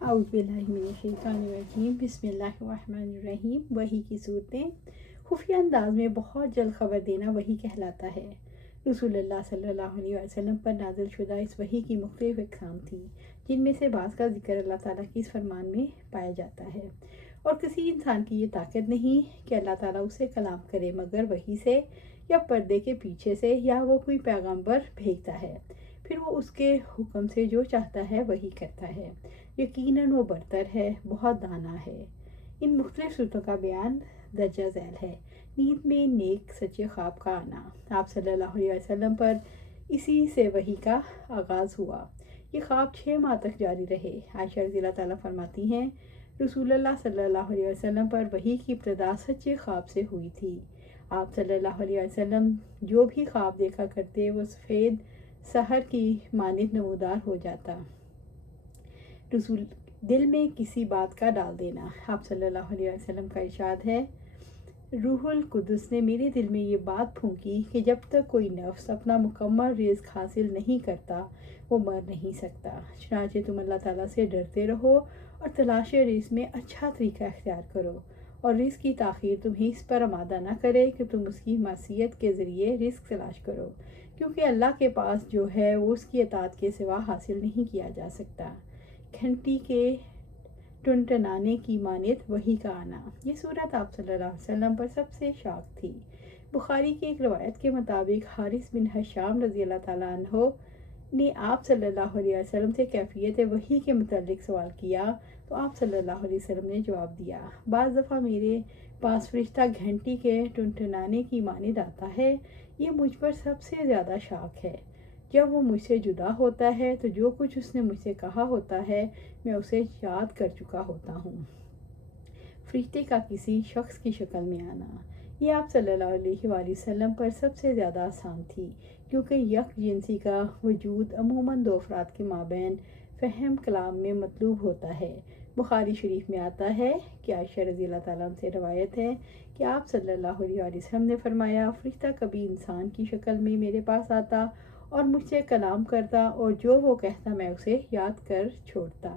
اعوذ باللہ من الشیطان الرجیم، بسم اللہ الرحمن الرحیم۔ وحی کی صورتیں۔ خفیہ انداز میں بہت جلد خبر دینا وحی کہلاتا ہے۔ رسول اللہ صلی اللہ علیہ وسلم پر نازل شدہ اس وحی کی مختلف اقسام تھیں، جن میں سے بعض کا ذکر اللہ تعالیٰ کی اس فرمان میں پایا جاتا ہے، اور کسی انسان کی یہ طاقت نہیں کہ اللہ تعالیٰ اسے کلام کرے مگر وحی سے یا پردے کے پیچھے سے، یا وہ کوئی پیغمبر بھیجتا ہے، پھر وہ اس کے حکم سے جو چاہتا ہے وہی کرتا ہے۔ یقیناً وہ برتر ہے، بہت دانا ہے۔ ان مختلف صورتوں کا بیان درجہ ذیل ہے۔ نیند میں نیک سچے خواب کا آنا۔ آپ صلی اللہ علیہ وسلم پر اسی سے وحی کا آغاز ہوا۔ یہ خواب 6 ماہ تک جاری رہے۔ عائشہ رضی اللہ تعالیٰ فرماتی ہیں، رسول اللہ صلی اللہ علیہ وسلم پر وحی کی ابتدا سچے خواب سے ہوئی تھی۔ آپ صلی اللہ علیہ وسلم جو بھی خواب دیکھا کرتے وہ سفید سحر کی مانند نمودار ہو جاتا۔ رسول دل میں کسی بات کا ڈال دینا۔ آپ صلی اللہ علیہ وسلم کا ارشاد ہے، روح القدس نے میرے دل میں یہ بات پھونکی کہ جب تک کوئی نفس اپنا مکمل رزق حاصل نہیں کرتا وہ مر نہیں سکتا، چنانچہ تم اللہ تعالیٰ سے ڈرتے رہو اور تلاش رزق میں اچھا طریقہ اختیار کرو، اور رزق کی تاخیر تمہیں اس پر آمادہ نہ کرے کہ تم اس کی معصیت کے ذریعے رزق تلاش کرو، کیونکہ اللہ کے پاس جو ہے وہ اس کی اطاعت کے سوا حاصل نہیں کیا جا سکتا۔ گھنٹی کے ٹنٹنانے کی مانند وحی کا آنا۔ یہ صورت آپ صلی اللہ علیہ وسلم پر سب سے شاق تھی۔ بخاری کی ایک روایت کے مطابق حارث بن حشام رضی اللہ تعالیٰ عنہ نے آپ صلی اللہ علیہ وسلم سے کیفیت وحی کے متعلق سوال کیا تو آپ صلی اللہ علیہ وسلم نے جواب دیا، بعض دفعہ میرے پاس فرشتہ گھنٹی کے ٹنٹنانے کی مانند آتا ہے، یہ مجھ پر سب سے زیادہ شاق ہے۔ جب وہ مجھ سے جدا ہوتا ہے تو جو کچھ اس نے مجھ سے کہا ہوتا ہے میں اسے یاد کر چکا ہوتا ہوں۔ فرشتے کا کسی شخص کی شکل میں آنا۔ یہ آپ صلی اللہ علیہ وآلہ وسلم پر سب سے زیادہ آسان تھی، کیونکہ یک جنسی کا وجود عموماً 2 افراد کے مابین فہم کلام میں مطلوب ہوتا ہے۔ بخاری شریف میں آتا ہے کہ عائشہ رضی اللہ تعالیٰ عنہ سے روایت ہے کہ آپ صلی اللہ علیہ وآلہ وسلم نے فرمایا، فرشتہ کبھی انسان کی شکل میں میرے پاس آتا اور مجھ سے کلام کرتا، اور جو وہ کہتا میں اسے یاد کر چھوڑتا۔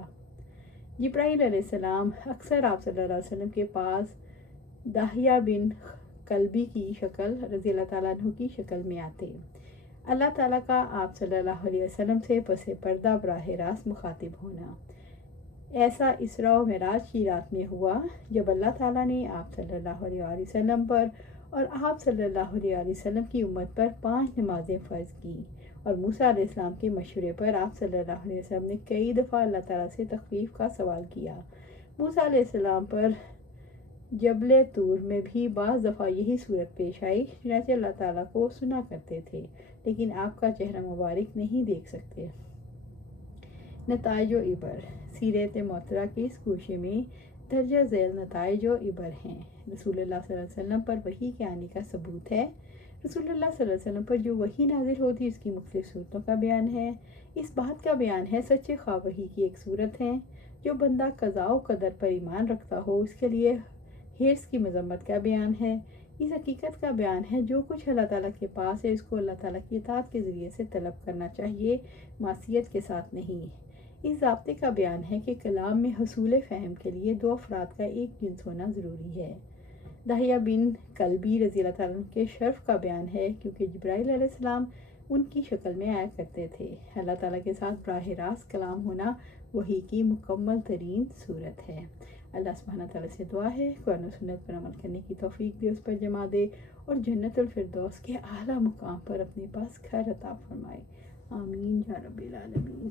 جبرائیل علیہ السلام اکثر آپ صلی اللہ علیہ وسلم کے پاس دحیہ بن کلبی کی شکل رضی اللہ تعالیٰ عنہ کی شکل میں آتے۔ اللہ تعالیٰ کا آپ صلی اللہ علیہ وسلم سے پس پردہ براہ راست مخاطب ہونا۔ ایسا اسراء و معراج کی رات میں ہوا جب اللہ تعالیٰ نے آپ صلی اللہ علیہ وآلہ وسلم پر اور آپ صلی اللہ علیہ وآلہ وسلم کی امت پر 5 نمازیں فرض کی، اور موسیٰ علیہ السلام کے مشورے پر آپ صلی اللہ علیہ وسلم نے کئی دفعہ اللہ تعالیٰ سے تخفیف کا سوال کیا۔ موسیٰ علیہ السلام پر جبل طور میں بھی بعض دفعہ یہی صورت پیش آئی، چنانچہ اللہ تعالیٰ کو سنا کرتے تھے لیکن آپ کا چہرہ مبارک نہیں دیکھ سکتے۔ نتائج و عبر۔ سیرت محترمہ کے اس گوشے میں درجہ ذیل نتائج و عبر ہیں۔ رسول اللہ صلی اللہ علیہ وسلم پر وحی کے آنے کا ثبوت ہے۔ رسول اللہ صلی اللہ علیہ وسلم پر جو وحی نازل ہوتی اس کی مختلف صورتوں کا بیان ہے۔ اس بات کا بیان ہے سچے خواب وحی کی ایک صورت ہے۔ جو بندہ قضاء و قدر پر ایمان رکھتا ہو اس کے لیے حرص کی مذمت کا بیان ہے۔ اس حقیقت کا بیان ہے جو کچھ اللہ تعالیٰ کے پاس ہے اس کو اللہ تعالیٰ کی اطاعت کے ذریعے سے طلب کرنا چاہیے، معصیت کے ساتھ نہیں۔ اس ضابطے کا بیان ہے کہ کلام میں حصول فہم کے لیے 2 افراد کا ایک جنس ہونا ضروری ہے۔ دحیہ بن کلبی رضی اللہ تعالیٰ عنہ کے شرف کا بیان ہے کیونکہ جبرائیل علیہ السلام ان کی شکل میں آیا کرتے تھے۔ اللہ تعالیٰ کے ساتھ براہ راست کلام ہونا وحی کی مکمل ترین صورت ہے۔ اللہ سبحانہ تعالیٰ سے دعا ہے قرآن و سنت پر عمل کرنے کی توفیق دے، اس پر جمع دے، اور جنت الفردوس کے اعلیٰ مقام پر اپنے پاس گھر عطا فرمائے۔ آمین یا رب العالمین۔